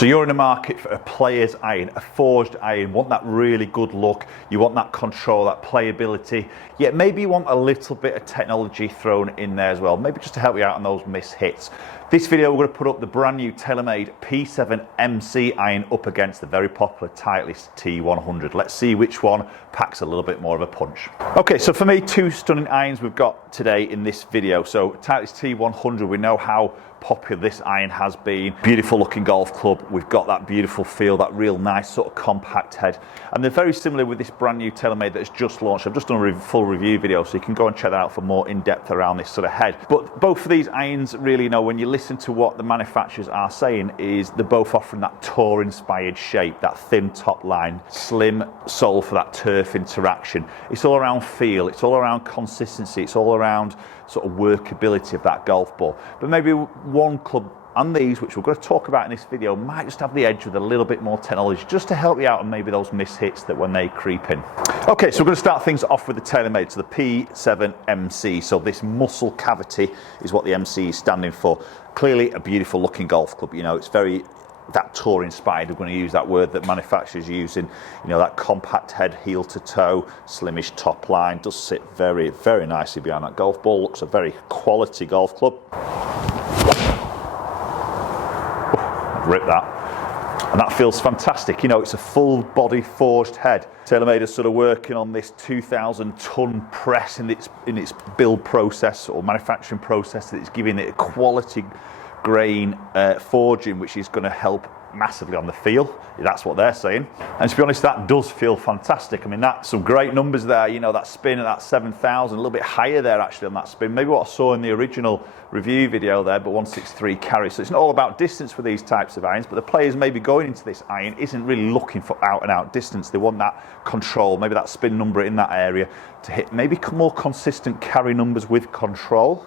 So you're in the market for a player's iron, a forged iron, want that really good look, you want that control, that playability, yet maybe you want a little bit of technology thrown in there as well, maybe just to help you out on those missed hits. This video we're going to put up the brand new TaylorMade P7MC iron up against the very popular Titleist T100. Let's see which one packs a little bit more of a punch. Okay, so for me, two stunning irons we've got today in this video. So Titleist T100, we know how popular this iron has been. Beautiful looking golf club. We've got that beautiful feel, that real nice sort of compact head. And they're very similar with this brand new TaylorMade that has just launched. I've just done a full review video, so you can go and check that out for more in-depth around this sort of head. But both of these irons, really, when you listen to what the manufacturers are saying, is they're both offering that tour-inspired shape, that thin top line, slim sole for that turf interaction. It's all around feel, it's all around consistency, it's all around sort of workability of that golf ball. But maybe one club and these, which we're going to talk about in this video, might just have the edge with a little bit more technology, just to help you out on maybe those miss hits that when they creep in. Okay, so we're going to start things off with the TaylorMade, so the P7MC. So this muscle cavity is what the MC is standing for. Clearly a beautiful looking golf club. It's very that tour inspired. We're going to use that word that manufacturers using, that compact head, heel to toe, slimish top line, does sit very, very nicely behind that golf ball. Looks a very quality golf club. Rip that, and that feels fantastic. It's a full body forged head. TaylorMade is sort of working on this 2,000-ton press in its build process or manufacturing process, that it's giving it a quality grain forging, which is going to help massively on the feel. That's what they're saying, and to be honest, that does feel fantastic. I mean, that's some great numbers there. That spin at that 7,000, a little bit higher there actually on that spin, maybe what I saw in the original review video there, but 163 carry. So it's not all about distance for these types of irons, but the players maybe going into this iron isn't really looking for out and out distance. They want that control, maybe that spin number in that area to hit maybe more consistent carry numbers with control.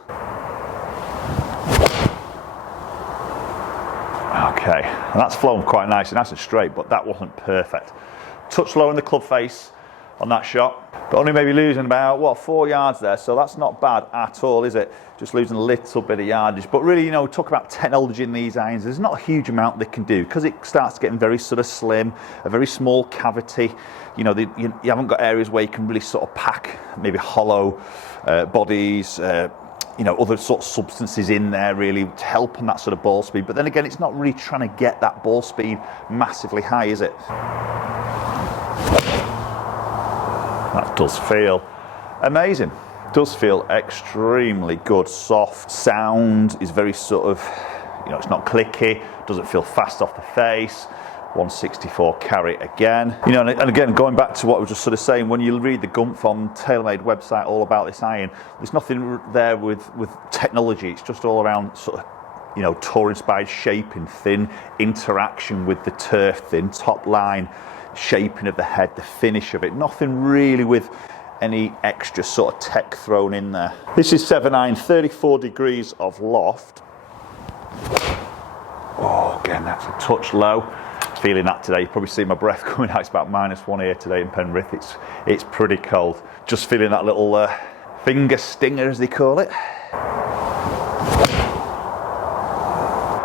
Okay, and that's flown quite nice and nice and straight, but that wasn't perfect. Touch low in the club face on that shot, but only maybe losing about 4 yards there, so that's not bad at all, is it? Just losing a little bit of yardage. But really, talk about technology in these irons, there's not a huge amount they can do, because it starts getting very sort of slim, a very small cavity. You haven't got areas where you can really sort of pack maybe hollow bodies, other sort of substances in there really to help on that sort of ball speed. But then again, it's not really trying to get that ball speed massively high, is it? That does feel amazing. Does feel extremely good. Soft sound is very sort of, it's not clicky, doesn't feel fast off the face. 164 carry again. And again, going back to what I was just sort of saying, when you read the Gumph on TaylorMade website all about this iron, there's nothing there with technology. It's just all around sort of, tour-inspired shaping, thin interaction with the turf, thin top line, shaping of the head, the finish of it. Nothing really with any extra sort of tech thrown in there. This is 7-iron, 34 degrees of loft. Oh, again, that's a touch low. Feeling that today. You probably see my breath coming out. It's about -1 here today in Penrith. It's pretty cold. Just feeling that little finger stinger, as they call it.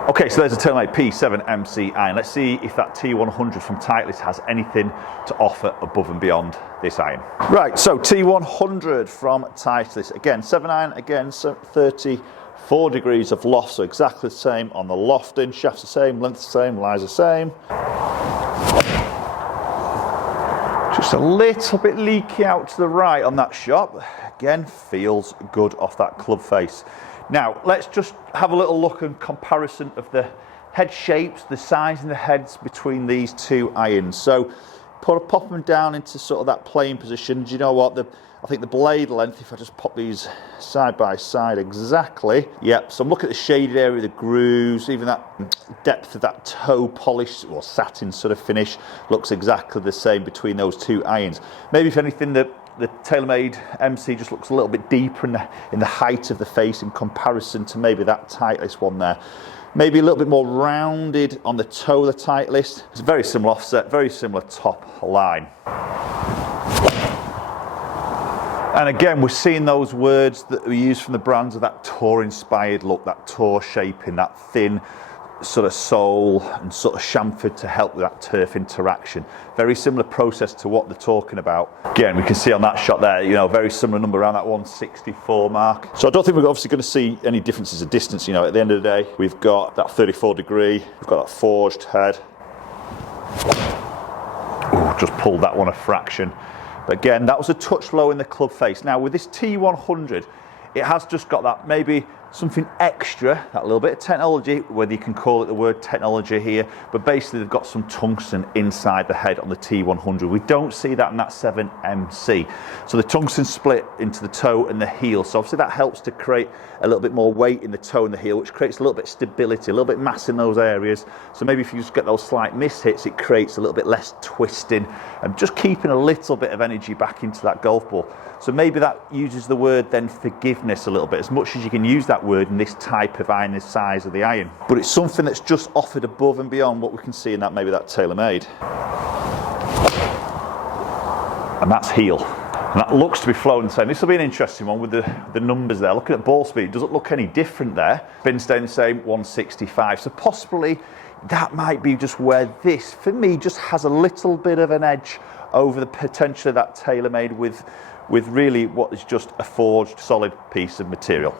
Okay, so there's a TaylorMade P7MC iron. Let's see if that T100 from Titleist has anything to offer above and beyond this iron. Right, so T100 from Titleist. Again, 7-iron, again, 34 degrees of loft, so exactly the same on the lofting. Shaft's the same, length's the same, lies the same. Just a little bit leaky out to the right on that shot. Again, feels good off that club face. Now, let's just have a little look and comparison of the head shapes, the size in the heads between these two irons. So, pop them down into sort of that playing position. Do you know what? I think the blade length, if I just pop these side by side exactly. Yep, so look at the shaded area, the grooves, even that depth of that toe polish or satin sort of finish looks exactly the same between those two irons. Maybe if anything, the TaylorMade MC just looks a little bit deeper in the height of the face in comparison to maybe that Titleist one there. Maybe a little bit more rounded on the toe of the Titleist. It's a very similar offset, very similar top line. And again, we're seeing those words that we use from the brands of that tour-inspired look, that tour shaping, that thin sort of sole and sort of chamfered to help with that turf interaction. Very similar process to what they're talking about. Again, we can see on that shot there, you know, very similar number around that 164 mark. So I don't think we're obviously going to see any differences of distance. You know, at the end of the day, we've got that 34 degree, we've got that forged head. Ooh, just pulled that one a fraction. But again, that was a touch low in the club face. Now with this T100, it has just got that maybe something extra, that little bit of technology, whether you can call it the word technology here, but basically they've got some tungsten inside the head on the T100. We don't see that in that 7MC. So the tungsten split into the toe and the heel. So obviously that helps to create a little bit more weight in the toe and the heel, which creates a little bit of stability, a little bit mass in those areas. So maybe if you just get those slight miss hits, it creates a little bit less twisting and just keeping a little bit of energy back into that golf ball. So maybe that uses the word then forgiveness a little bit, as much as you can use that word in this type of iron, this size of the iron. But it's something that's just offered above and beyond what we can see in that, maybe that TaylorMade. And that's heel. And that looks to be flowing the same. This will be an interesting one with the numbers there. Looking at ball speed, it doesn't look any different there. Spin staying the same, 165. So possibly that might be just where this, for me, just has a little bit of an edge over the potential of that TaylorMade with really what is just a forged solid piece of material.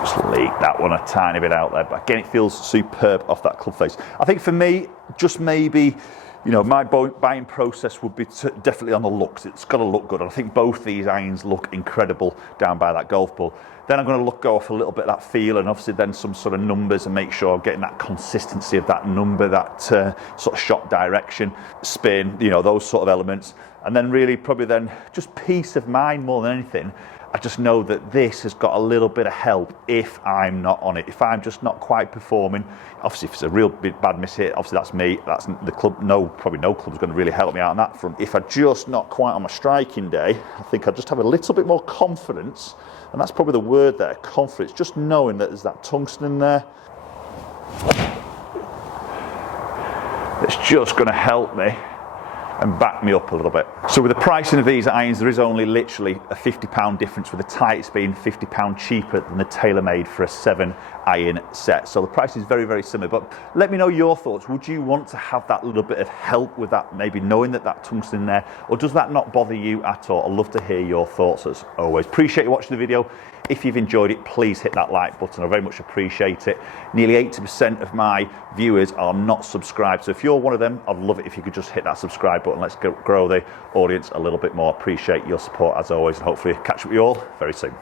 Just leak that one a tiny bit out there, but again it feels superb off that club face. I think for me, just maybe, you know, my buying process would be definitely on the looks. It's got to look good, and I think both these irons look incredible down by that golf ball. Then I'm going to go off a little bit of that feel, and obviously then some sort of numbers, and make sure I'm getting that consistency of that number, that sort of shot direction, spin, you know, those sort of elements. And then really probably then just peace of mind more than anything. I just know that this has got a little bit of help if I'm not on it, if I'm just not quite performing. Obviously, if it's a real bad miss hit, obviously that's me, that's the club. Probably no club's going to really help me out on that front. If I'm just not quite on my striking day, I think I just have a little bit more confidence, and that's probably the word there, confidence. Just knowing that there's that tungsten in there. It's just going to help me and back me up a little bit. So with the pricing of these irons, there is only literally a £50 difference, with the Titleist being £50 cheaper than the TaylorMade for a 7-iron set. So the price is very, very similar. But let me know your thoughts. Would you want to have that little bit of help with that, maybe knowing that tungsten in there, or does that not bother you at all? I'd love to hear your thoughts as always. Appreciate you watching the video. If you've enjoyed it, please hit that like button. I very much appreciate it. Nearly 80% of my viewers are not subscribed. So if you're one of them, I'd love it if you could just hit that subscribe button. Let's grow the audience a little bit more. Appreciate your support as always, and hopefully catch up with you all very soon.